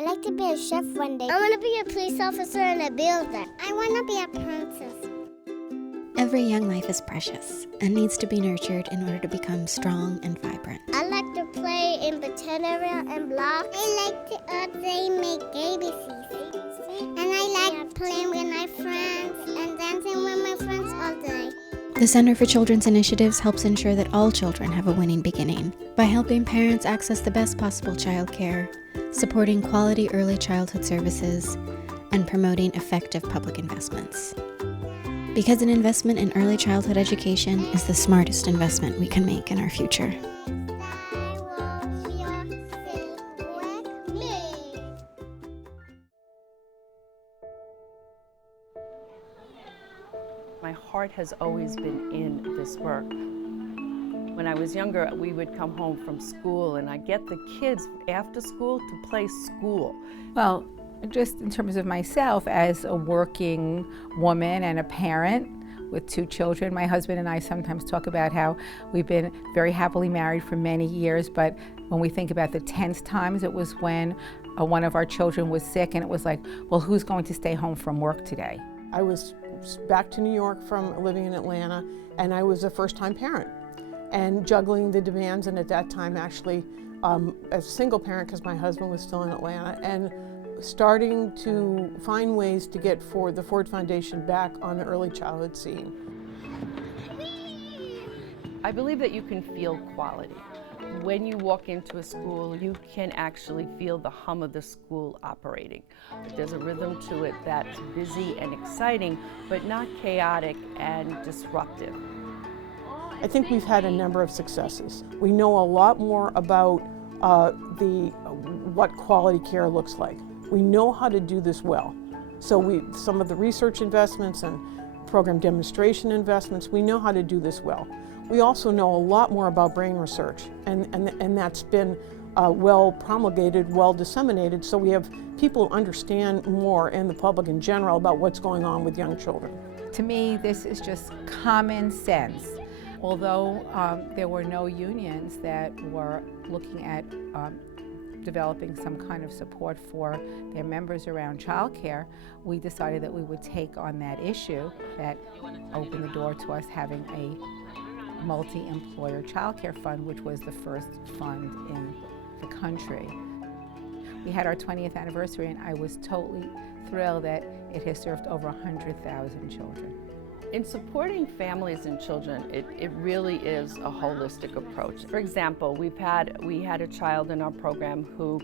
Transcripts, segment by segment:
I'd like to be a chef one day. I want to be a police officer and a builder. I want to be a princess. Every young life is precious and needs to be nurtured in order to become strong and vibrant. I like to play in pretend area and block. I like to play make ABCs. And I like playing with my friends and dancing with my friends all day. The Center for Children's Initiatives helps ensure that all children have a winning beginning by helping parents access the best possible childcare, supporting quality early childhood services, and promoting effective public investments. Because an investment in early childhood education is the smartest investment we can make in our future. My heart has always been in this work. When I was younger, we would come home from school and I'd get the kids after school to play school. Well, just in terms of myself as a working woman and a parent with 2 children, my husband and I sometimes talk about how we've been very happily married for many years, but when we think about the tense times, it was when one of our children was sick and it was like, well, who's going to stay home from work today? I was back to New York from living in Atlanta, and I was a first-time parent and juggling the demands, and at that time actually as a single parent because my husband was still in Atlanta, and starting to find ways to get the Ford Foundation back on the early childhood scene. I believe that you can feel quality. When you walk into a school, you can actually feel the hum of the school operating. There's a rhythm to it that's busy and exciting, but not chaotic and disruptive. I think we've had a number of successes. We know a lot more about what quality care looks like. We know how to do this well. So some of the research investments and program demonstration investments, we know how to do this well. We also know a lot more about brain research, and that's been well promulgated, well disseminated, so we have people who understand more, and the public in general, about what's going on with young children. To me, this is just common sense. Although there were no unions that were looking at developing some kind of support for their members around childcare, we decided that we would take on that issue. That opened the door to us having a multi-employer childcare fund, which was the first fund in the country. We had our 20th anniversary, and I was totally thrilled that it has served over 100,000 children. In supporting families and children, it really is a holistic approach. For example, we had a child in our program who,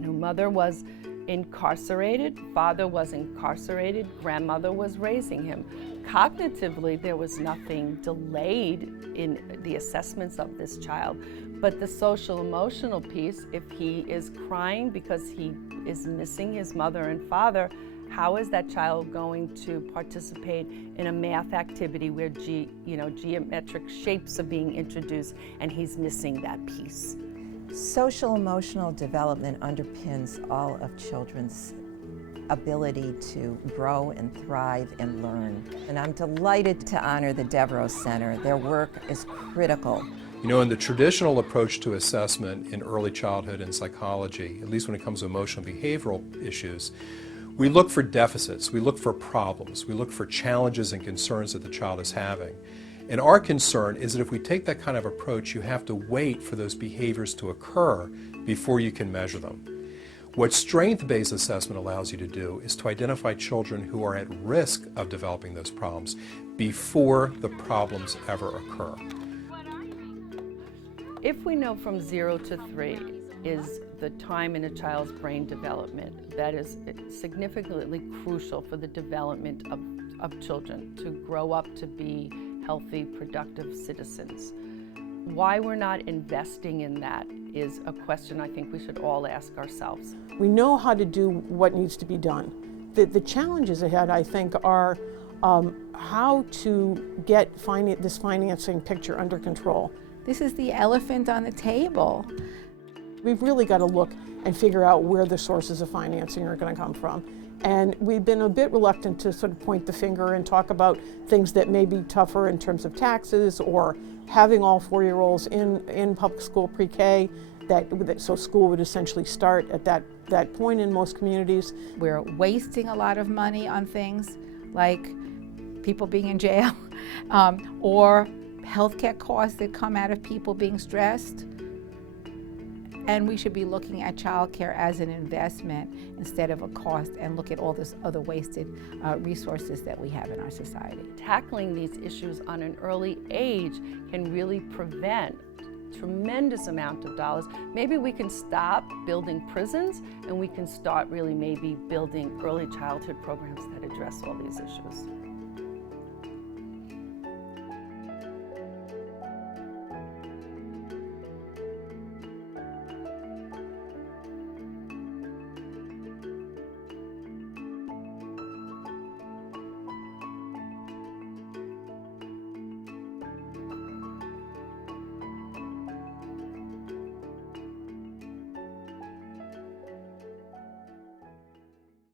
mother was incarcerated, father was incarcerated, grandmother was raising him. Cognitively, there was nothing delayed in the assessments of this child, but the social emotional piece, if he is crying because he is missing his mother and father, how is that child going to participate in a math activity where geometric shapes are being introduced and he's missing that piece? Social emotional development underpins all of children's ability to grow and thrive and learn. And I'm delighted to honor the Devereux Center. Their work is critical. In the traditional approach to assessment in early childhood and psychology, at least when it comes to emotional and behavioral issues, we look for deficits, we look for problems, we look for challenges and concerns that the child is having. And our concern is that if we take that kind of approach, you have to wait for those behaviors to occur before you can measure them. What strength-based assessment allows you to do is to identify children who are at risk of developing those problems before the problems ever occur. If we know from 0 to 3 is the time in a child's brain development that is significantly crucial for the development of children to grow up to be healthy, productive citizens. Why we're not investing in that is a question I think we should all ask ourselves. We know how to do what needs to be done. The challenges ahead, I think, are how to get this financing picture under control. This is the elephant on the table. We've really got to look and figure out where the sources of financing are going to come from. And we've been a bit reluctant to sort of point the finger and talk about things that may be tougher in terms of taxes or having all 4-year-olds in public school pre-K. So school would essentially start at that point in most communities. We're wasting a lot of money on things like people being in jail or healthcare costs that come out of people being stressed. And we should be looking at childcare as an investment instead of a cost, and look at all this other wasted resources that we have in our society. Tackling these issues on an early age can really prevent tremendous amount of dollars. Maybe we can stop building prisons and we can start really maybe building early childhood programs that address all these issues.